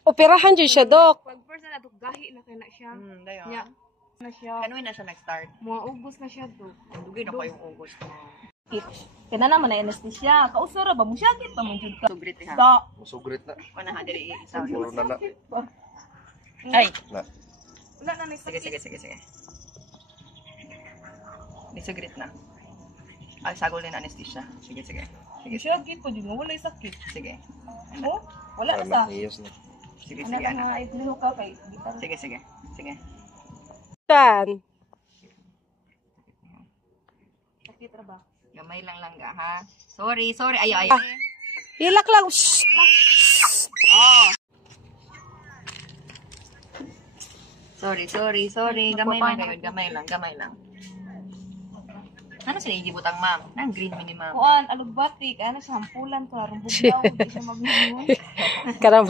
Operahan dyan siya, Dok. Pag first na ito, gahi na kaya na siya. Dayo. Nya, na siya. Kanoy na siya nag-start. Mga ugos na siya, Dok. Dugay na ko yung ugos mo. Kaya naman na anesthesia. Kausara ba mo siya? Kita mo dyan ka. Sugrit ha. Da. Musugrit na. Wala ha, dili isa. Puro na na. Ay! Na. Wala na Sige. Di sugrit na. Ay, sagol din anesthesia. Sige. Sige siya, kita dyan. Wala yung sakit. Sige. Oh, wala na sa. Iyos na. Sige, Anak anak. na itlilo ka kay. Sige. Tan. Sakit ra ba? Gamay lang langga ha. Sorry. Ay. Hilak lang. Shh. Sorry. Gamay lang. Ano sila igibutang ma'am? Nang green mini ma'am. Kuan, alugbati. Kaya na sa hampulan ko. Arong buglaw. Di siya maghingon. Karang